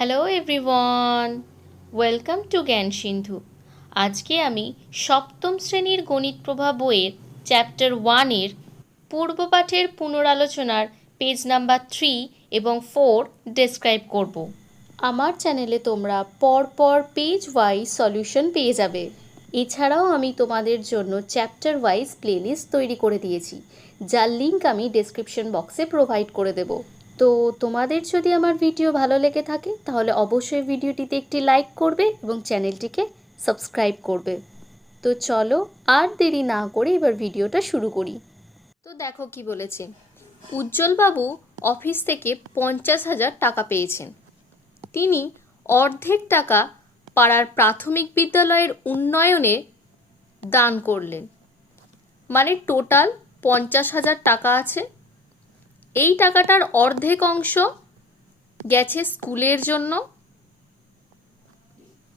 Hello everyone welcome to জ্ঞান সিন্ধু আজকে আমি সপ্তম শ্রেণির গণিত প্রভা বইয়ের চ্যাপ্টার ওয়ানের পূর্বপাঠের পুনরালোচনার পেজ নাম্বার থ্রি এবং ফোর ডেসক্রাইব করব। আমার চ্যানেলে তোমরা পরপর পেজ ওয়াইজ সলিউশন পেয়ে যাবে। এছাড়াও আমি তোমাদের জন্য চ্যাপ্টার ওয়াইজ প্লেলিস্ট তৈরি করে দিয়েছি, যার লিঙ্ক আমি ডেসক্রিপশন বক্সে প্রোভাইড করে দেব। তো তোমাদের যদি আমার ভিডিও ভালো লেগে থাকে, তাহলে অবশ্যই ভিডিওটিতে একটি লাইক করবে এবং চ্যানেলটিকে সাবস্ক্রাইব করবে। তো চলো আর দেরি না করে এবার ভিডিওটা শুরু করি। তো দেখো কি বলেছে। উজ্জ্বলবাবু অফিস থেকে পঞ্চাশ হাজার টাকা পেয়েছেন। তিনি অর্ধেক টাকা পাড়ার প্রাথমিক বিদ্যালয়ের উন্নয়নে দান করলেন। মানে টোটাল পঞ্চাশ হাজার টাকা আছে। এই টাকাটার অর্ধেক অংশ গেছে স্কুলের জন্য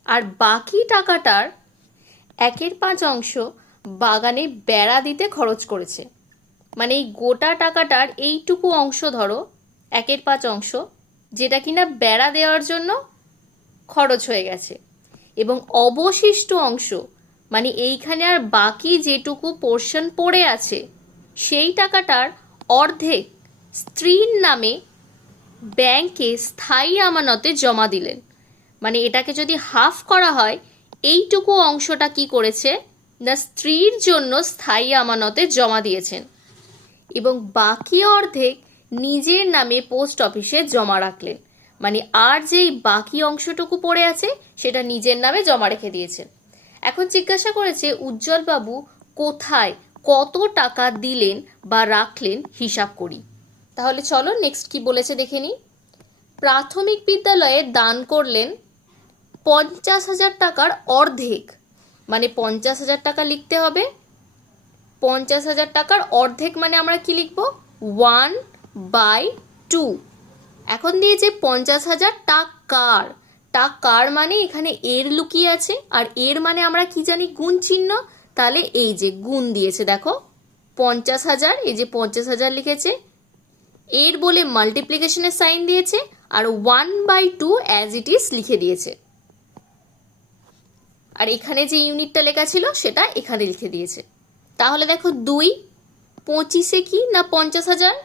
আর বাকি টাকাটার একের পাঁচ অংশ বাগানে বেড়া দিতে খরচ করেছে। মানে এই গোটা টাকাটার এইটুকু অংশ ধরো, একের পাঁচ অংশ, যেটা কিনা বেড়া দেওয়ার জন্য খরচ হয়ে গেছে। এবং অবশিষ্ট অংশ মানে এইখানে আর বাকি যেটুকু পোর্শন পড়ে আছে, সেই টাকাটার অর্ধেক স্ত্রীর নামে ব্যাংকে স্থায়ী আমানতে জমা দিলেন। মানে এটাকে যদি হাফ করা হয়, এইটুকু অংশটা কি করেছে? না, স্ত্রীর জন্য স্থায়ী আমানতে জমা দিয়েছেন। এবং বাকি অর্ধেক নিজের নামে পোস্ট অফিসে জমা রাখলেন। মানে আর যেই বাকি অংশটুকু পড়ে আছে, সেটা নিজের নামে জমা রেখে দিয়েছেন। এখন জিজ্ঞাসা করেছে, উজ্জ্বলবাবু কোথায় কত টাকা দিলেন বা রাখলেন হিসাব করি। তাহলে চলো নেক্সট কি বলেছে দেখে নিই। প্রাথমিক বিদ্যালয়ে দান করলেন পঞ্চাশ হাজার টাকার অর্ধেক। মানে পঞ্চাশ হাজার টাকা লিখতে হবে। পঞ্চাশ হাজার টাকার অর্ধেক মানে আমরা কি লিখব? ওয়ান বাই টু এখন দিয়েছে পঞ্চাশ হাজার টাকার। টাকার মানে এখানে এর লুকিয়ে আছে। আর এর মানে আমরা কি জানি? গুণ চিহ্ন। তাহলে এই যে গুণ দিয়েছে, দেখো। পঞ্চাশ হাজার, এই যে পঞ্চাশ হাজার লিখেছে। এর বলে মাল্টিপ্লিকেশনের সাইন দিয়েছে আর one by two as it is লিখে দিয়েছে। আর এখানে যে ইউনিটটা লেখা ছিল সেটা এখানে লিখে দিয়েছে। তাহলে দেখো দুই, পঁচিশে কি না পঞ্চাশ হাজার?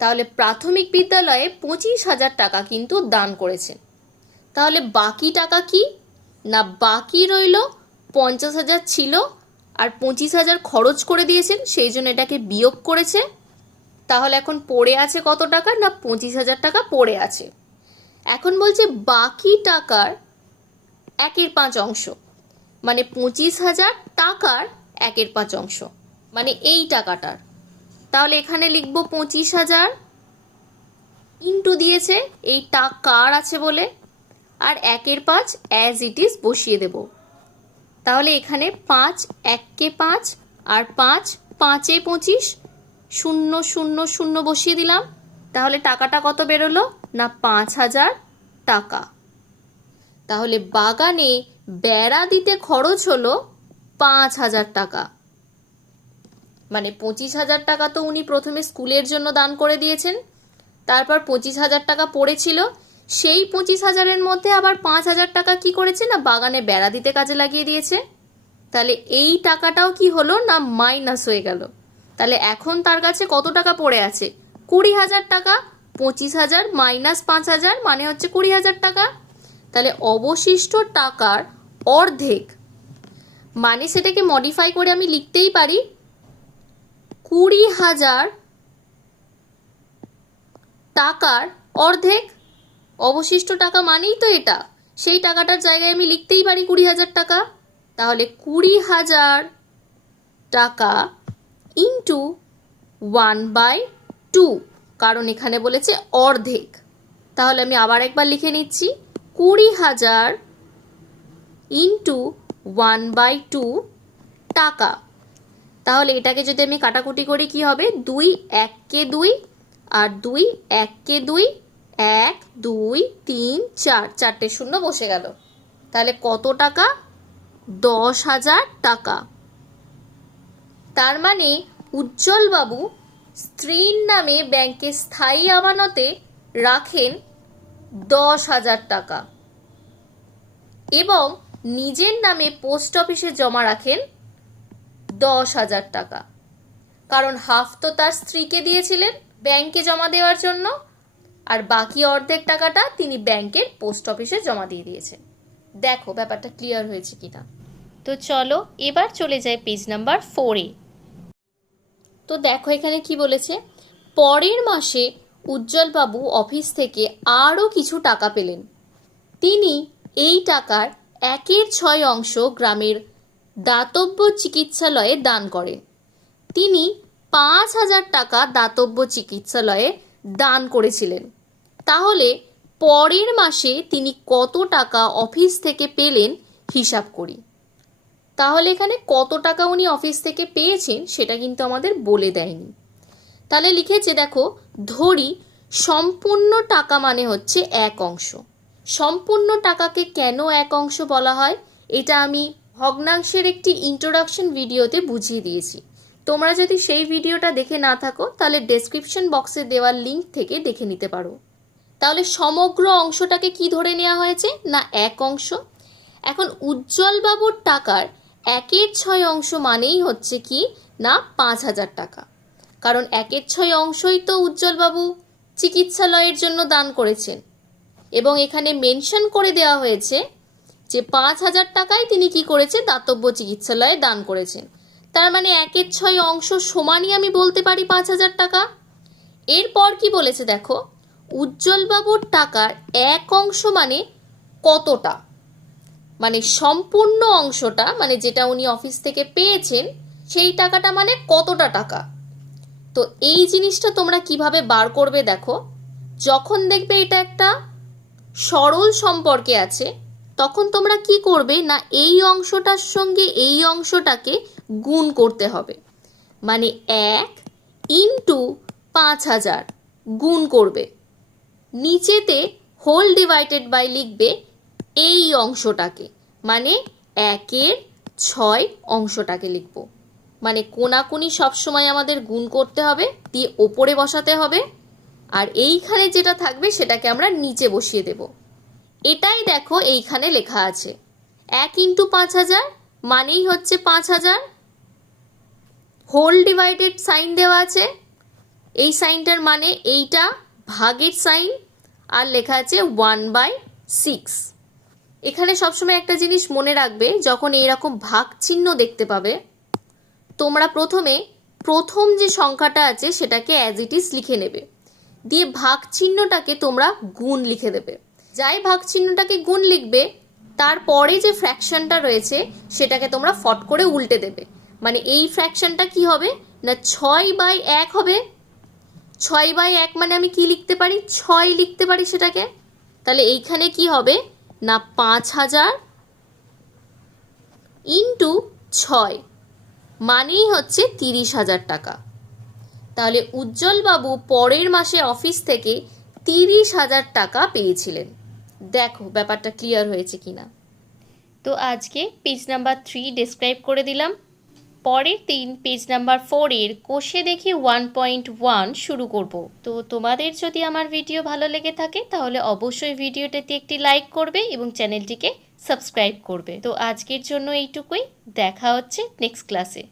তাহলে প্রাথমিক বিদ্যালয়ে পঁচিশ হাজার টাকা কিন্তু দান করেছেন তাহলে বাকি টাকা কি? না বাকি রইল পঞ্চাশ হাজার ছিল আর পঁচিশ হাজার খরচ করে দিয়েছেন, সেই জন্য এটাকে বিয়োগ করেছে। তাহলে এখন পড়ে আছে কত টাকা না পঁচিশ হাজার টাকা পড়ে আছে? এখন বলছে বাকি টাকার একের পাঁচ অংশ। মানে পঁচিশ হাজার টাকার একের পাঁচ অংশ। মানে এই টাকাটার। তাহলে এখানে লিখব পঁচিশ হাজার ইন্টু দিয়েছে, এই টাকার আছে বলে? আর একের পাঁচ অ্যাজ ইট ইজ বসিয়ে দেব। তাহলে এখানে পাঁচ এককে পাঁচ, আর পাঁচ, পাঁচে পঁচিশ শূন্য শূন্য শূন্য বসিয়ে দিলাম। তাহলে টাকাটা কত বেরোলো? না, পাঁচ হাজার টাকা। তাহলে বাগানে বেড়া দিতে খরচ হলো পাঁচ হাজার টাকা। মানে পঁচিশ হাজার টাকা তো উনি প্রথমে স্কুলের জন্য দান করে দিয়েছেন। তারপর পঁচিশ হাজার টাকা পড়েছিল। সেই পঁচিশ হাজারের মধ্যে আবার পাঁচ হাজার টাকা কি করেছে না বাগানে বেড়া দিতে কাজে লাগিয়ে দিয়েছে? তাহলে এই টাকাটাও কি হলো না মাইনাস হয়ে গেল? তাহলে এখন তার কাছে কত টাকা পড়ে আছে? কুড়ি হাজার টাকা, পঁচিশ হাজার, মাইনাস পাঁচ হাজার মানে হচ্ছে কুড়ি হাজার টাকা। তাহলে অবশিষ্ট টাকার অর্ধেক মানে সেটাকে মডিফাই করে আমি লিখতেই পারি কুড়ি হাজার টাকার অর্ধেক। অবশিষ্ট টাকা মানেই তো এটা। সেই টাকাটার জায়গায় আমি লিখতেই পারি কুড়ি হাজার টাকা। তাহলে কুড়ি হাজার টাকা ইন্টু ওয়ান বাই টু কারণ এখানে বলেছে অর্ধেক। তাহলে আমি আবার একবার লিখে নিচ্ছি। কুড়ি হাজার ইন্টু ওয়ান বাই টু টাকা। তাহলে এটাকে যদি আমি কাটাকুটি করি কি হবে? দুই, এককে দুই আর দুই, এককে দুই, এক, দুই, তিন, চার। চারটে শূন্য বসে গেল। তাহলে কত টাকা? দশ হাজার টাকা। তার মানে উজ্জ্বলবাবু স্ত্রীর নামে ব্যাংকে স্থায়ী আমানতে রাখেন দশ হাজার টাকা এবং নিজের নামে পোস্ট অফিসে জমা রাখেন দশ হাজার টাকা। কারণ হাফ তো তার স্ত্রীকে দিয়েছিলেন ব্যাংকে জমা দেওয়ার জন্য, আর বাকি অর্ধেক টাকাটা তিনি ব্যাংকের পোস্ট অফিসে জমা দিয়ে দিয়েছেন। দেখো ব্যাপারটা ক্লিয়ার হয়েছে কিনা। তো চলো এবার চলে যায় পেজ নাম্বার ফোরে তো দেখো এখানে কি বলেছে, পরের মাসে উজ্জ্বলবাবু অফিস থেকে আরও কিছু টাকা পেলেন। তিনি এই টাকার একের ছয় অংশ গ্রামের দাতব্য চিকিৎসালয়ে দান করেন। তিনি পাঁচ হাজার টাকা দাতব্য চিকিৎসালয়ে দান করেছিলেন। তাহলে পরের মাসে তিনি কত টাকা অফিস থেকে পেলেন হিসাব করি। তাহলে এখানে কত টাকা উনি অফিস থেকে পেয়েছেন সেটা কিন্তু আমাদের বলে দেয়নি। তাহলে লিখেছে, দেখো, ধরি, সম্পূর্ণ টাকা মানে হচ্ছে এক অংশ। সম্পূর্ণ টাকাকে কেন এক অংশ বলা হয়? এটা আমি ভগ্নাংশের একটি ইন্ট্রোডাকশন ভিডিওতে বুঝিয়ে দিয়েছি। তোমরা যদি সেই ভিডিওটা দেখে না থাকো, তাহলে ডেসক্রিপশন বক্সে দেওয়া লিঙ্ক থেকে দেখে নিতে পারো। তাহলে সমগ্র অংশটাকে কি ধরে নেওয়া হয়েছে? না, এক অংশ। এখন উজ্জ্বলবাবুর টাকার একের ছয় অংশ মানেই হচ্ছে কি না পাঁচ হাজার টাকা। কারণ একের ছয় অংশই তো উজ্জ্বলবাবু চিকিৎসালয়ের জন্য দান করেছেন। এবং এখানে মেনশন করে দেওয়া হয়েছে যে পাঁচ হাজার টাকায় তিনি কি করেছে, দাতব্য চিকিৎসালয়ে দান করেছেন। তার মানে একের ছয় অংশ সমানই আমি বলতে পারি পাঁচ হাজার টাকা। এরপর কি বলেছে দেখো, উজ্জ্বলবাবুর টাকার এক অংশ মানে কতটা? মানে সম্পূর্ণ অংশটা মানে যেটা উনি অফিস থেকে পেয়েছেন, সেই টাকাটা মানে কতটা টাকা? তো এই জিনিসটা তোমরা কীভাবে বার করবে দেখো। যখন দেখবে এটা একটা সরল সম্পর্কে আছে, তখন তোমরা কি করবে না এই অংশটার সঙ্গে এই অংশটাকে গুণ করতে হবে। মানে এক ইন্টু পাঁচ হাজার গুণ করবে। নিচেতে হোল ডিভাইডেড বাই লিখবে এই অংশটাকে মানে একের ছয় অংশটাকে লিখব। মানে কোনাকুনি সবসময় আমাদের গুণ করতে হবে, দিয়ে ওপরে বসাতে হবে, আর এইখানে যেটা থাকবে সেটাকে আমরা নিচে বসিয়ে দেব। এটাই দেখো এইখানে লেখা আছে। এক ইন্টু পাঁচ হাজার মানেই হচ্ছে পাঁচ হাজার। হোল ডিভাইডেড সাইন দেওয়া আছে। এই সাইনটার মানে এইটা ভাগের সাইন, আর লেখা আছে ওয়ান বাই সিক্স। এখানে সবসময় একটা জিনিস মনে রাখবে, যখন এইরকম ভাগ চিহ্ন দেখতে পাবে, তোমরা প্রথমে প্রথম যে সংখ্যাটা আছে সেটাকে অ্যাজ ইট ইজ লিখে নেবে। দিয়ে ভাগ চিহ্নটাকে তোমরা গুণ লিখে দেবে। যাই ভাগ চিহ্নটাকে গুণ লিখবে তারপরে যে ফ্র্যাকশনটা রয়েছে, সেটাকে তোমরা ফট করে উল্টে দেবে। মানে এই ফ্র্যাকশনটা কি হবে? না ছয় বাই এক হবে? ছয় বাই এক মানে আমি কি লিখতে পারি? ছয় লিখতে পারি সেটাকে? তাহলে এইখানে কি হবে? না পাঁচ হাজার ইন্টু ছয়, মানেই হচ্ছে তিরিশ হাজার টাকা। তাহলে উজ্জ্বলবাবু পরের মাসে অফিস থেকে তিরিশ হাজার টাকা পেয়েছিলেন। দেখো ব্যাপারটা ক্লিয়ার হয়েছে কিনা। তো আজকে পেজ নাম্বার থ্রি ডেসক্রাইব করে দিলাম। পরের তিন পেজ নাম্বার ফোরের কোষে দেখি ওয়ান পয়েন্ট ওয়ান শুরু করব। তো তোমাদের যদি আমার ভিডিও ভালো লেগে থাকে, তাহলে অবশ্যই ভিডিওটাতে একটি লাইক করবে এবং চ্যানেলটিকে সাবস্ক্রাইব করবে। তো আজকের জন্য এইটুকুই। দেখা হচ্ছে নেক্সট ক্লাসে